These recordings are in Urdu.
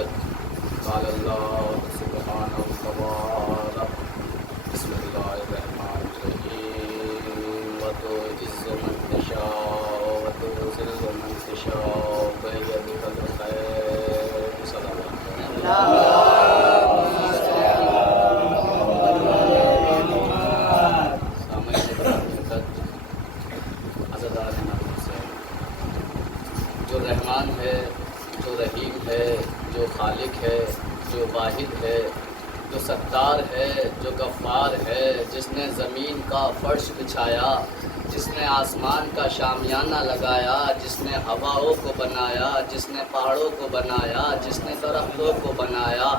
عزت قال اللہ سبحانہ وتعالی بسم اللہ الرحمن الرحیم وتعز من تشاء وتذل من تشاء بیدک الخیر صلی اللہ جو رحمان ہے، جو رحیم ہے، جو خالق ہے، جو واحد ہے، جو ستار ہے، جو غفار ہے، جس نے زمین کا فرش بچھایا، جس نے آسمان کا شامیانہ لگایا، جس نے ہواؤں کو بنایا، جس نے پہاڑوں کو بنایا، جس نے درختوں کو بنایا،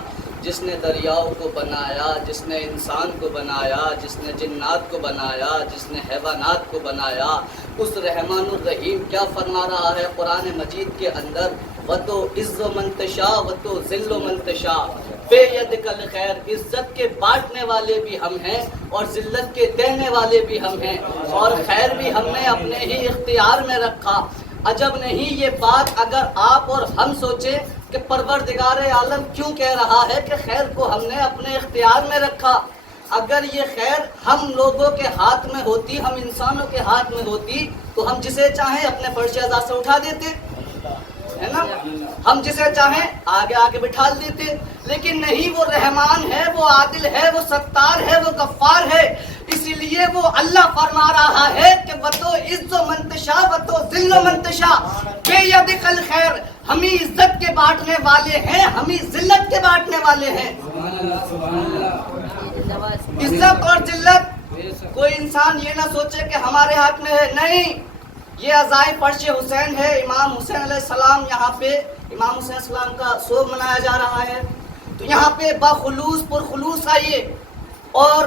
جس نے دریاؤں کو بنایا، جس نے انسان کو بنایا، جس نے جنات کو بنایا، جس نے حیوانات کو بنایا، اس رحمان الرحیم کیا فرما رہا ہے قرآن مجید کے اندر؟ وَتُعِزُّ مَن تَشَاءُ وَتُذِلُّ مَن تَشَاءُ بِیَدِکَ الْخَیر۔ عزت کے بانٹنے والے بھی ہم ہیں اور ذلت کے دینے والے بھی ہم ہیں، اور خیر بھی ہم نے اپنے ہی اختیار میں رکھا۔ عجب نہیں یہ بات اگر آپ اور ہم سوچیں کہ پروردگار عالم کیوں کہہ رہا ہے کہ خیر کو ہم نے اپنے اختیار میں رکھا۔ اگر یہ خیر ہم لوگوں کے ہاتھ میں ہوتی، ہم انسانوں کے ہاتھ میں ہوتی، تو ہم جسے چاہیں اپنے فرش اعضاء سے اٹھا دیتے، ہے نا؟ ہم جسے چاہیں آگے آگے بٹھا دیتے، لیکن نہیں، وہ رحمان ہے، وہ عادل ہے، وہ ستار ہے، وہ غفار ہے۔ اسی لیے وہ اللہ فرما رہا ہے کہ وَتُعِزُّ مَن تَشَاءُ وَتُذِلُّ مَن تَشَاءُ بِیَدِکَ الْخَیر۔ ہم ہی عزت کے بانٹنے والے ہیں، ہم ہی ذلت کے بانٹنے والے ہیں۔ عزت اور ذلت کوئی انسان یہ نہ سوچے کہ ہمارے ہاتھ میں ہے، نہیں، یہ عزائے فرش حسین ہے۔ امام حسین علیہ السلام، یہاں پہ امام حسین علیہ السلام کا سوگ منایا جا رہا ہے، تو یہاں پہ باخلوص پرخلوص آئیے اور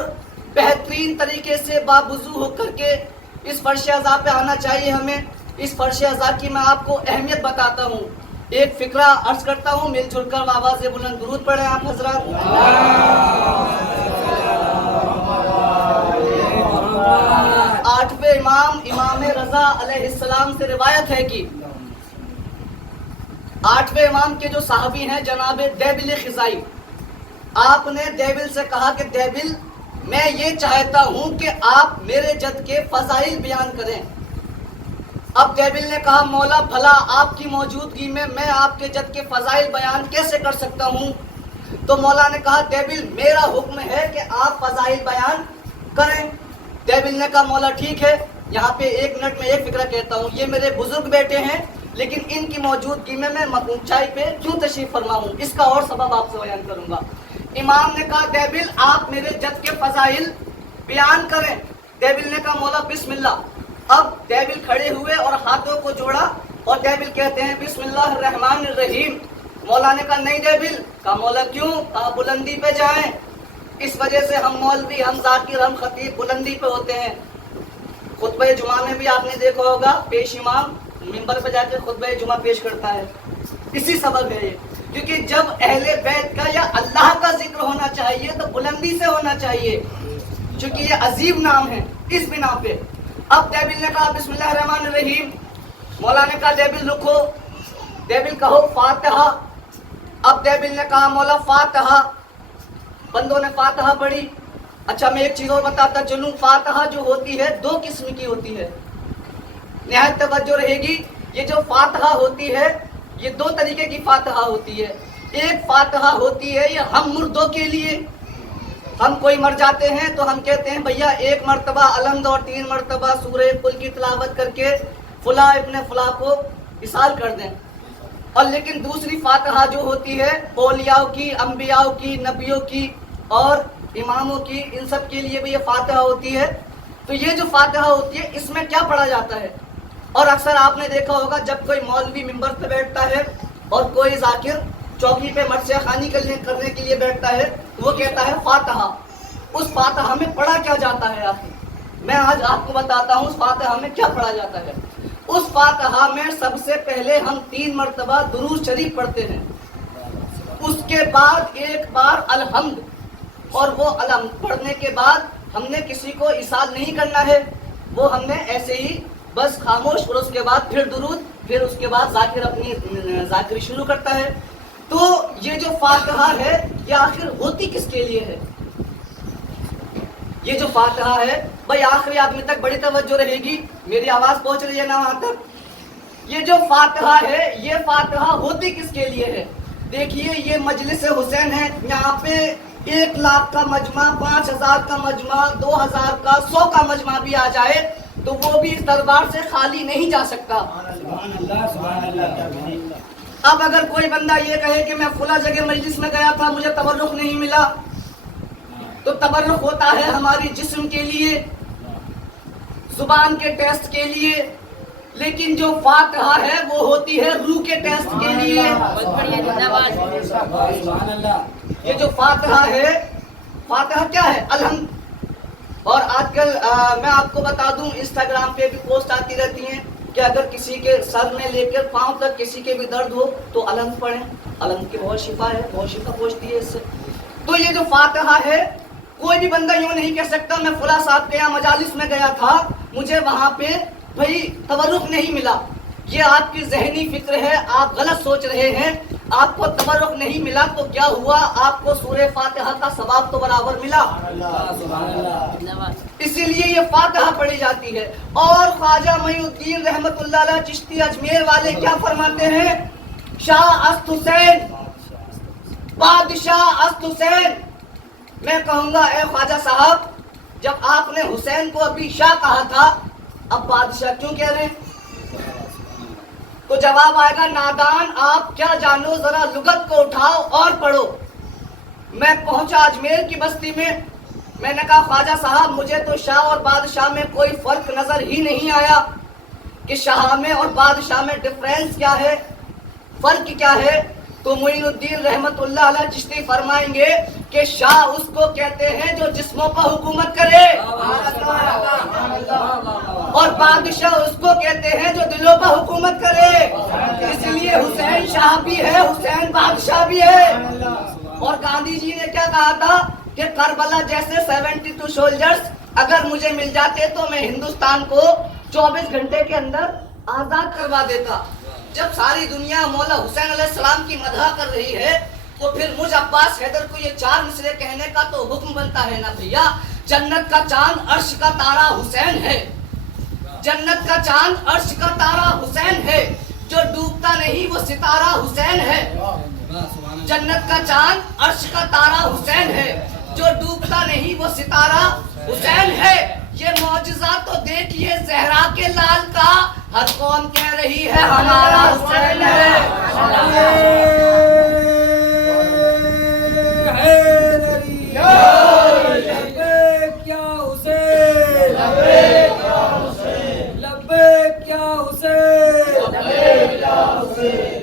بہترین طریقے سے باوضو ہو کر کے اس فرش اعضاء پہ آنا چاہیے ہمیں۔ اس فرش اعضاء کی میں آپ کو اہمیت بتاتا ہوں، ایک فقرہ عرض کرتا ہوں، مل جل کر آواز بلند درود پڑھیں آپ حضرات۔ 8ویں امام امام رضا علیہ السلام سے روایت ہے کہ 8ویں امام کے جو صحابی ہیں جناب دیبل خزائی، آپ نے دیبل سے کہا کہ دیبل، میں یہ چاہتا ہوں کہ آپ میرے جد کے فضائل بیان کریں۔ اب دیبل نے کہا مولا بھلا آپ کی موجودگی میں آپ کے جد کے فضائل بیان کیسے کر سکتا ہوں؟ تو مولا نے کہا دیبل میرا حکم ہے کہ آپ فضائل بیان کریں۔ دیبل نے کہا مولا ٹھیک ہے، یہاں پہ 1 منٹ میں ایک فقرہ کہتا ہوں، یہ میرے بزرگ بیٹے ہیں لیکن ان کی موجودگی میں اونچائی پہ کیوں تشریف فرما ہوں، اس کا اور سبب آپ سے بیان کروں گا۔ امام نے کہا دیبل آپ میرے جد کے فضائل بیان کریں۔ دیبل نے کہا مولا بسم اللہ۔ اب دیبل کھڑے ہوئے اور ہاتھوں کو جوڑا اور دیبل کہتے ہیں بسم اللہ الرحمن الرحیم۔ مولا نے کہا نہیں دیبل، کہا مولا کیوں؟ کہا بلندی پہ جائیں، اس وجہ سے ہم مولوی، ہم ذاکر، ہم خطیب بلندی پہ ہوتے ہیں۔ خطبہ جمعہ میں بھی آپ نے دیکھا ہوگا پیش امام منبر پہ جا کے خطبہ جمعہ پیش کرتا ہے، اسی سبب ہے یہ، کیونکہ جب اہل بیت کا یا اللہ کا ذکر ہونا چاہیے تو بلندی سے ہونا چاہیے، چونکہ یہ عظیم نام ہے، اس بنا پہ۔ اب دیبل نے کہا بسم اللہ الرحمن الرحیم۔ مولا نے کہا دیبل رکو، دیبل کہو فاتحہ۔ اب دیبل نے کہا مولا فاتحہ۔ بندوں نے فاتحہ پڑھی۔ اچھا میں ایک چیز اور بتاتا چلوں، فاتحہ جو ہوتی ہے 2 قسم کی ہوتی ہے، نہایت توجہ رہے گی۔ یہ جو فاتحہ ہوتی ہے یہ 2 طریقے کی فاتحہ ہوتی ہے۔ ایک فاتحہ ہوتی ہے یہ ہم مردوں کے لیے، ہم کوئی مر جاتے ہیں تو ہم کہتے ہیں بھیا 1 مرتبہ الحمد اور 3 مرتبہ سورہ قل کی تلاوت کر کے فلاں ابن فلاں کو وصال کر دیں۔ اور لیکن دوسری فاتحہ جو ہوتی ہے اولیاء کی، انبیاء کی، نبیوں کی اور اماموں کی، ان سب کے لیے بھی یہ فاتحہ ہوتی ہے۔ تو یہ جو فاتحہ ہوتی ہے اس میں کیا پڑھا جاتا ہے؟ اور اکثر آپ نے دیکھا ہوگا جب کوئی مولوی منبر پہ بیٹھتا ہے اور کوئی ذاکر چوکی پہ مرثیہ خوانی کرنے کے لیے بیٹھتا ہے، وہ کہتا ہے فاتحہ۔ اس فاتحہ میں پڑھا کیا جاتا ہے آخر؟ میں آج آپ کو بتاتا ہوں اس فاتحہ میں کیا پڑھا جاتا ہے۔ اس فاتحہ میں سب سے پہلے ہم 3 مرتبہ درود شریف پڑھتے ہیں، اس کے بعد 1 بار الحمد، اور وہ الحمد پڑھنے کے بعد ہم نے کسی کو اصال نہیں کرنا ہے، وہ ہم نے ایسے ہی بس خاموش، اور اس کے بعد پھر درود، پھر اس کے بعد ذاکر اپنی ذاکری شروع کرتا ہے۔ تو یہ جو فاتحہ ہے یہ آخر ہوتی کس کے لیے ہے؟ یہ جو فاتحہ ہے بھائی آخری آدمی تک بڑی توجہ رہے گی، میری آواز پہنچ رہی ہے نا وہاں تک؟ یہ جو فاتحہ ہے یہ فاتحہ ہوتی کس کے لیے ہے؟ دیکھیے یہ مجلس حسین ہے، یہاں پہ 1 لاکھ کا مجمع، 5000 کا مجمع، 2000 کا، 100 کا مجمع بھی آ جائے تو وہ بھی اس دربار سے خالی نہیں جا سکتا۔ اب اگر کوئی بندہ یہ کہے کہ میں فلاں جگہ مجلس میں گیا تھا مجھے تبرک نہیں ملا، تو تبرک ہوتا ہے ہماری جسم کے لیے، زبان کے ٹیسٹ کے لیے، لیکن جو فاتحہ ہے وہ ہوتی ہے روح کے ٹیسٹ کے لیے۔ یہ جو فاتحہ ہے، فاتحہ کیا ہے؟ الحمد۔ اور آج کل میں آپ کو بتا دوں انسٹاگرام پہ بھی پوسٹ آتی رہتی ہیں کہ اگر کسی کے سر میں لے کر پاؤں تک کسی کے بھی درد ہو تو الحمد پڑھیں، الحمد کی بہت شفا ہے، بہت شفا پہنچتی ہے اس سے۔ تو یہ جو فاتحہ ہے کوئی بھی بندہ یوں نہیں کہہ سکتا میں فلاں صاحب کے یہاں مجالس میں گیا تھا مجھے وہاں پہ بھائی تبرک نہیں ملا۔ یہ آپ کی ذہنی فکر ہے، آپ غلط سوچ رہے ہیں۔ آپ کو تبرک نہیں ملا تو کیا ہوا؟ آپ کو سورہ فاتحہ کا ثواب تو برابر ملا۔ اسی لیے یہ فاتحہ پڑھی جاتی ہے۔ اور خواجہ معین الدین رحمت اللہ علیہ چشتی اجمیر والے کیا فرماتے ہیں؟ شاہ است حسین، بادشاہ است حسین۔ میں کہوں گا اے خواجہ صاحب جب آپ نے حسین کو ابھی شاہ کہا تھا اب بادشاہ کیوں کہہ رہے ہیں؟ تو جواب آئے گا نادان آپ کیا جانو، ذرا لغت کو اٹھاؤ اور پڑھو۔ میں پہنچا اجمیر کی بستی میں نے کہا خواجہ صاحب مجھے تو شاہ اور بادشاہ میں کوئی فرق نظر ہی نہیں آیا کہ شاہ میں اور بادشاہ میں ڈفرینس کیا ہے، فرق کیا ہے؟ تو معین الدین رحمت اللہ علیہ چشتی فرمائیں گے کہ شاہ اس کو کہتے ہیں جو جسموں پر حکومت کرے، اور بادشاہ اس کو کہتے ہیں جو دلوں پر حکومت کرے۔ اس لیے حسین شاہ بھی ہے، حسین بادشاہ بھی ہے۔ اور گاندھی جی نے کیا کہا تھا کہ کربلا جیسے 72 سولجرز اگر مجھے مل جاتے تو میں ہندوستان کو 24 گھنٹے کے اندر آزاد کروا دیتا۔ جب ساری دنیا مولا حسین علیہ السلام کی مدح کر رہی ہے تو پھر مجھ عباس حیدر کو یہ 4 مصرے کہنے کا تو حکم بنتا ہے نا بھیا۔ جنت کا چاند عرش کا تارا حسین ہے، جنت کا چاند عرش کا تارا حسین ہے، جو ڈوبتا نہیں وہ ستارہ حسین ہے۔ جنت کا چاند عرش کا تارا حسین ہے، جو ڈوبتا نہیں وہ ستارہ حسین ہے۔ یہ معجزہ تو دیکھیے زہرا کے لال کا، ہر قوم کہہ رہی ہے ہمارا حسین ہے۔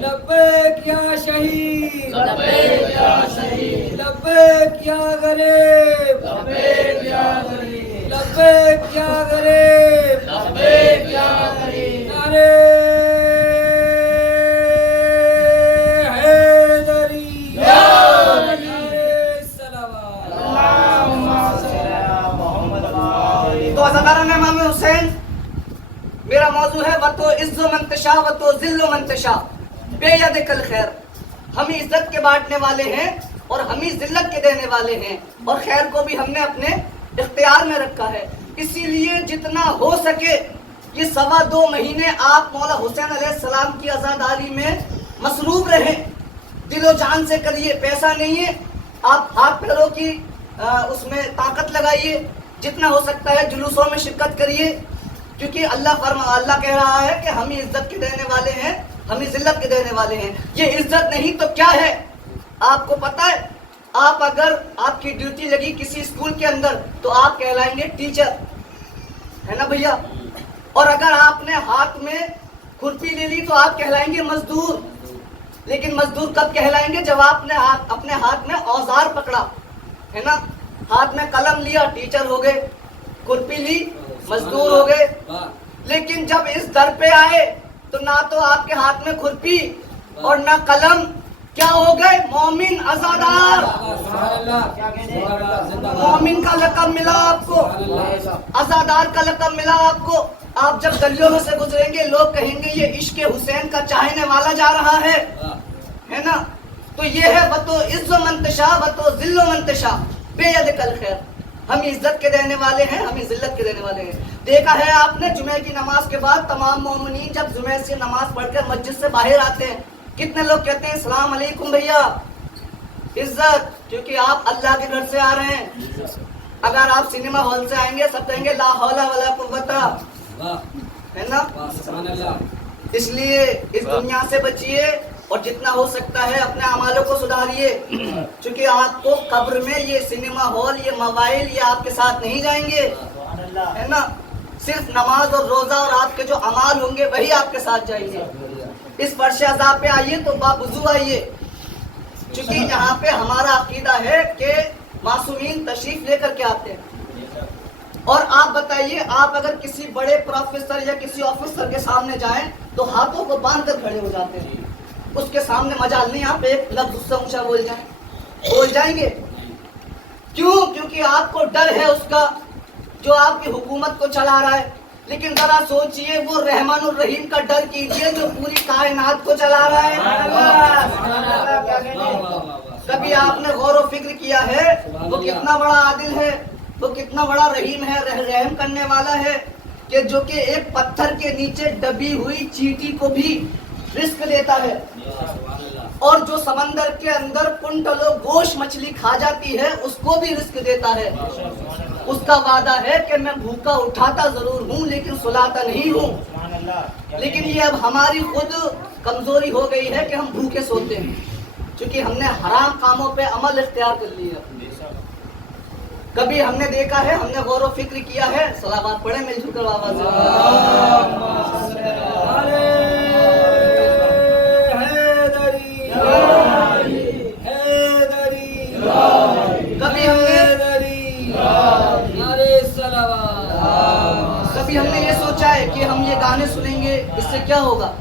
لبیک یا شہید، لبیک یا غریب، لبیک یا غریب، نعرے حیدری، نعرے صلوات۔ تو عزاداران امام حسین میرا موضوع ہے وَتُو عِزُّ مَن تَشَاءُ وَتُو ذِلُّ مَن تَشَاءُ، بِیَدِکَ الْخَیْرُ۔ ہم ہی عزت کے بانٹنے والے ہیں اور ہم ہی ذلت کے دینے والے ہیں، اور خیر کو بھی ہم نے اپنے اختیار میں رکھا ہے۔ اسی لیے جتنا ہو سکے یہ 2.25 مہینے آپ مولا حسین علیہ السلام کی عزاداری میں مصروف رہیں، دل و جان سے کریے، پیسہ نہیں ہے، آپ ہاتھ پیروں کی اس میں طاقت لگائیے، جتنا ہو سکتا ہے جلوسوں میں شرکت کریے، کیونکہ اللہ کہہ رہا ہے کہ ہم ہی عزت کے دینے والے ہیں، ہم ہی ذلت کے دینے والے ہیں۔ یہ عزت نہیں تو کیا ہے؟ آپ کو پتا ہے آپ اگر آپ کی ڈیوٹی لگی کسی اسکول کے اندر تو آپ کہلائیں گے ٹیچر، ہے نا بھیا؟ اور اگر آپ نے ہاتھ میں کھرپی لے لی تو آپ کہلائیں گے مزدور۔ لیکن مزدور کب کہلائیں گے؟ جب آپ نے اپنے ہاتھ میں اوزار پکڑا، ہے نا؟ ہاتھ میں قلم لیا ٹیچر ہو گئے، کھرپی لی مزدور ہو گئے۔ لیکن جب اس در پہ آئے تو نہ تو آپ کے ہاتھ میں کھرپی اور نہ قلم، کیا ہو گئے؟ مومن، عزادار۔ مومن کا لقب ملا آپ کو، عزادار کا لقب ملا آپ کو۔ آپ جب گلیوں میں سے گزریں گے لوگ کہیں گے یہ عشق حسین کا چاہنے والا جا رہا ہے نا؟ تو یہ ہے وَتُو عِزُّ مَن تَشَاءُ وَتُو ذِلُّ مَن تَشَاءُ بِیَدِکَ الْخَیْرُ. ہم عزت کے دینے والے ہیں, ہم ذلت کے دینے والے ہیں. دیکھا ہے آپ نے جمعہ کی نماز کے بعد تمام مومنین جب جمعہ سے نماز پڑھ کر مسجد سے باہر آتے ہیں, کتنے لوگ کہتے ہیں السلام علیکم بھیا, عزت, کیونکہ آپ اللہ کے گھر سے آ رہے ہیں. اگر آپ سنیما ہال سے آئیں گے سب کہیں گے لا حول ولا قوت, ہے نا. اس لیے اس دنیا سے بچیے اور جتنا ہو سکتا ہے اپنے اعمالوں کو سدھاریے, چونکہ آپ کو قبر میں یہ سنیما ہال, یہ موبائل, یہ آپ کے ساتھ نہیں جائیں گے, ہے نا. صرف نماز اور روزہ اور آپ کے جو اعمال ہوں گے وہی آپ کے ساتھ جائیں گے. اس فرش عذاب پہ آئیے تو باوضو آئیے, چونکہ یہاں پہ ہمارا عقیدہ ہے کہ معصومین تشریف لے کر کے آتے ہیں. اور آپ بتائیے, آپ اگر کسی بڑے پروفیسر یا کسی آفیسر کے سامنے جائیں تو ہاتھوں کو باندھ کر کھڑے ہو جاتے ہیں. اس کے سامنے مجال نہیں آپ ایک لفظ اس سے اونچا بول جائیں گے. کیوں؟ کیونکہ آپ کو ڈر ہے اس کا جو آپ کی حکومت کو چلا رہا ہے. لیکن ذرا سوچئے وہ رحمان الرحیم کا ڈر کیجئے جو پوری کائنات کو چلا رہا ہے. کبھی آپ نے غور و فکر کیا ہے وہ کتنا بڑا عادل ہے, وہ کتنا بڑا رحیم ہے, رحم کرنے والا ہے, کہ جو کہ ایک پتھر کے نیچے دبی ہوئی چیٹی کو بھی رزق دیتا ہے, اور جو سمندر کے اندر کنٹلوں گوشت مچھلی کھا جاتی ہے اس کو بھی رزق دیتا ہے. اس کا وعدہ ہے کہ میں بھوکا اٹھاتا ضرور ہوں لیکن سلاتا نہیں ہوں. لیکن یہ اب ہماری خود کمزوری ہو گئی ہے کہ ہم بھوکے سوتے ہیں, کیونکہ ہم نے حرام کاموں پہ عمل اختیار کر لیا. کبھی ہم نے دیکھا ہے, ہم نے غور و فکر کیا ہے, صلوات پڑھیں مل جل کر آواز کبھی ہم نے یہ سوچا ہے کہ ہم یہ گانے سنیں گے اس سے کیا ہوگا,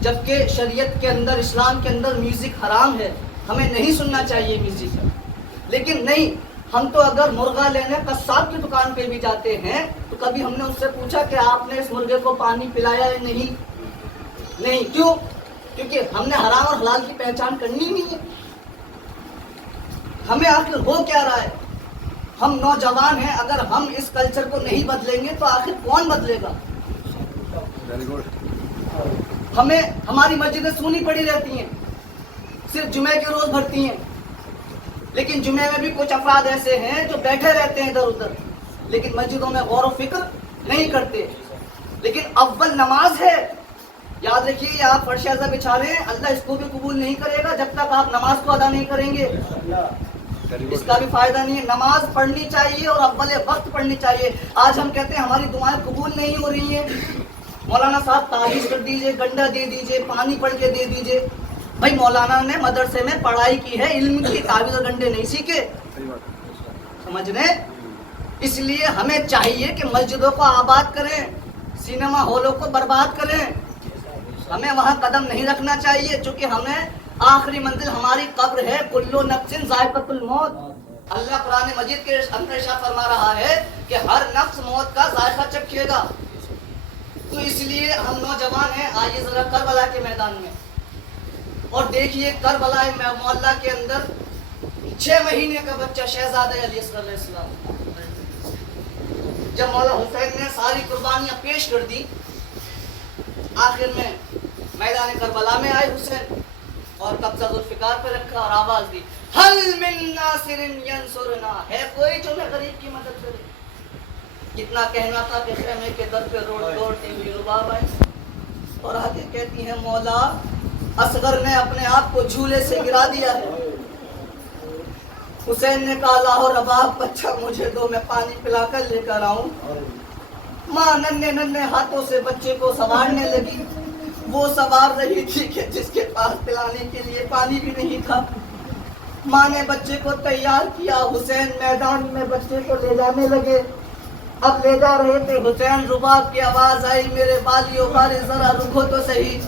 جبکہ شریعت کے اندر, اسلام کے اندر میوزک حرام ہے, ہمیں نہیں سننا چاہیے میوزک. لیکن نہیں, ہم تو اگر مرغا لینے قصاب کی دکان پہ بھی جاتے ہیں تو کبھی ہم نے اس سے پوچھا کہ آپ نے اس مرغے کو پانی پلایا یا نہیں. کیوں؟ کیونکہ ہم نے حرام اور حلال کی پہچان کرنی نہیں ہے. ہمیں آخر ہو کیا رہا ہے؟ ہم نوجوان ہیں, اگر ہم اس کلچر کو نہیں بدلیں گے تو آخر کون بدلے گا؟ ہمیں ہماری مسجدیں سونی پڑی رہتی ہیں, صرف جمعے کے روز بھرتی ہیں, لیکن جمعے میں بھی کچھ افراد ایسے ہیں جو بیٹھے رہتے ہیں ادھر ادھر, لیکن مسجدوں میں غور و فکر نہیں کرتے. لیکن اول نماز ہے, یاد رکھیے, آپ فرش اعظم بچھا رہے ہیں, اللہ اس کو بھی قبول نہیں کرے گا جب تک آپ نماز کو ادا نہیں کریں گے. اس کا بھی فائدہ نہیں ہے. نماز پڑھنی چاہیے اور اول وقت پڑھنی چاہیے. آج ہم کہتے ہیں ہماری دعائیں قبول نہیں ہو رہی ہیں, مولانا صاحب تعویذ کر دیجئے, گنڈا دے دیجئے, پانی پڑھ کے دے دیجئے. بھائی مولانا نے مدرسے میں پڑھائی کی ہے, علم کی, تعویذ اور گنڈے نہیں سیکھے, سمجھ رہے. اس لیے ہمیں چاہیے کہ مسجدوں کو آباد کریں, سینما ہالوں کو برباد کریں. ہمیں وہاں قدم نہیں رکھنا چاہیے, چونکہ ہمیں آخری منزل ہماری قبر ہے. کلو نفس ذائقۃ الموت. اللہ قرآن مجید کے اندر ارشاد فرما رہا ہے کہ ہر نفس موت کا ذائقہ چکھے گا. تو اس لیے ہم نوجوان ہیں, آئیے ذرا کربلا کے میدان میں اور دیکھیے کربلا معلّہ کے اندر 6 مہینے کا بچہ شہزادہ علی اصغر علیہ السلام, جب مولا حسین نے ساری قربانیاں پیش کر دی, آخر میں میدان کربلا میں آئے حسین اور قبضہ ذوالفقار پہ رکھا اور آواز دی, حل من ناصر ینصرنا, ہے کوئی جو میں غریب کی مدد کرے. کتنا کہنا تھا کہ خیمے کے در پہ روڑ دوڑتی ہوئی رباب آئی, اور آگے کہتی ہیں مولا اصغر نے اپنے آپ کو جھولے سے گرا دیا ہے. حسین نے کہا لاہو رباب, بچہ مجھے دو, میں پانی پلا کر لے کر آؤں. ماں ننھے ننھے ہاتھوں سے بچے کو سنوارنے لگی. وہ سوار رہی تھی کہ جس کے پاس پلانے کے لیے پانی بھی نہیں تھا. ماں نے بچے کو تیار کیا, حسین میدان میں بچے کو لے جانے لگے. اب لے جا رہے تھے, حسین رباب کی آواز آئی, میرے بالیو بارے ذرا رکو تو صحیح.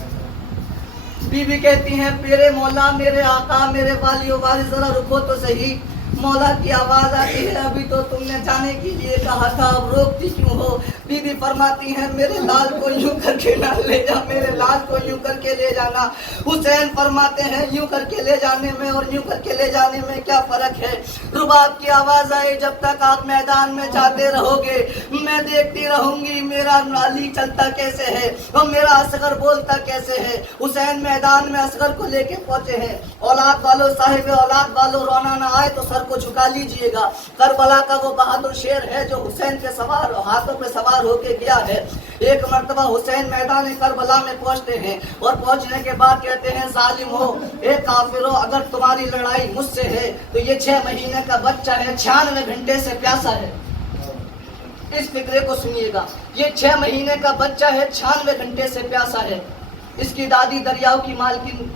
بی بی کہتی ہیں میرے مولا, میرے آقا, میرے والیو بارے ذرا رکو تو صحیح. مولا کی آواز آتی ہے ابھی تو تم نے جانے کے لیے کہا تھا, اب روکتی کیوں ہو؟ بی بی فرماتی ہیں میرے لال کو یوں کر کے نہ لے جا، میرے لال کو یوں کر کے لے جانا۔ حسین فرماتے ہیں یوں کر کے لے جانے میں اور یوں کر کے لے جانے میں کیا فرق ہے؟ رباب کی آواز آئی جب تک آپ میدان میں جاتے رہو گے میں دیکھتی رہوں گی میرا علی چلتا کیسے ہے اور میرا اصغر بولتا کیسے ہے۔ حسین میدان میں اصغر کو لے کے پہنچے ہیں۔ اولاد والوں، صاحب اولاد والوں، رونا نہ آئے تو سر کو جھکا لیجئے گا۔ کربلا کا وہ بہادر شیر ہے جو حسین کے سوار ہاتھوں پہ سوار ہو کے گیا ہے۔ ایک مرتبہ حسین میدان کربلا میں پہنچتے ہیں اور پہنچنے کے بعد کہتے ہیں ظالم ہو، اے کافر ہو، اگر تمہاری لڑائی مجھ سے ہے تو یہ 6 مہینے کا بچہ ہے، 96 گھنٹے سے پیاسا ہے۔ اس فکرے کو سنیے گا، یہ 6 مہینے کا بچہ ہے، 96 گھنٹے سے پیاسا ہے۔ اس کی دادی دریاؤ کی مالکن،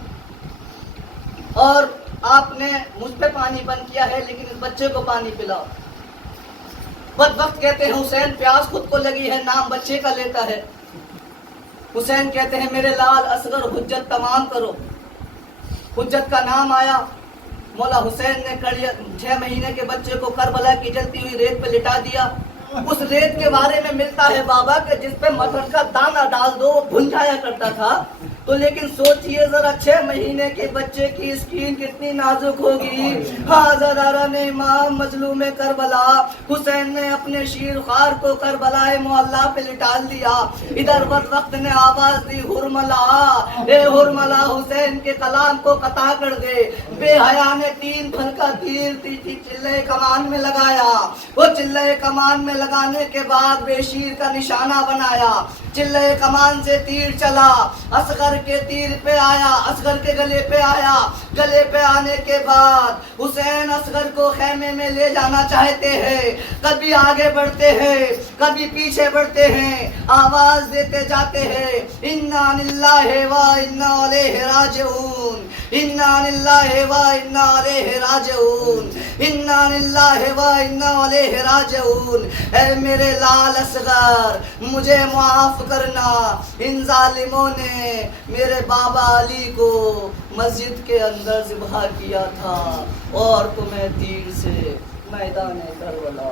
اور آپ نے مجھ پہ پانی بند کیا ہے لیکن اس بچے کو پانی پلاؤ۔ بدبخت کہتے ہیں حسین پیاس خود کو لگی ہے، نام بچے کا لیتا ہے۔ حسین کہتے ہیں میرے لال اصغر حجت تمام کرو۔ حجت کا نام آیا، مولا حسین نے 6 مہینے کے بچے کو کربلا کی جلتی ہوئی ریت پہ لٹا دیا۔ اس ریت کے بارے میں ملتا ہے بابا کہ جس پہ مٹر کا دانہ ڈال دو وہ بھن جایا کرتا تھا، تو لیکن سوچئے ذرا 6 مہینے کے بچے کی اسکین کتنی نازک ہوگی۔ حاضران امام مظلوم کربلا، حسین نے اپنے شیر خوار کو کربلا معلیٰ پہ لٹال دیا۔ ادھر وقت نے آواز دی حرملا، اے حرملا حسین کے کلام کو قطع کر دے۔ بے حیا نے 3 پھل کا تیر چلے کمان میں لگایا، وہ چلے کمان میں لگانے کے بعد بے شیر کا نشانہ بنایا۔ چلے کمان سے تیر چلا، اصغر کے تیر پہ آیا، اصغر کے گلے پہ آیا۔ گلے پہ آنے کے بعد حسین اصغر کو خیمے میں لے جانا چاہتے ہیں، کبھی آگے بڑھتے ہیں کبھی پیچھے بڑھتے ہیں، آواز دیتے جاتے ہیں انا للہ و انا الیہ راجعون، انا للہ و انا الیہ راجعون، انا للہ و انا الیہ راجعون۔ اے میرے لال اصغر مجھے معاف کرنا، ان ظالموں نے میرے بابا علی کو مسجد کے اندر ذبح کیا تھا اور تمہیں تیر سے میدان کربلا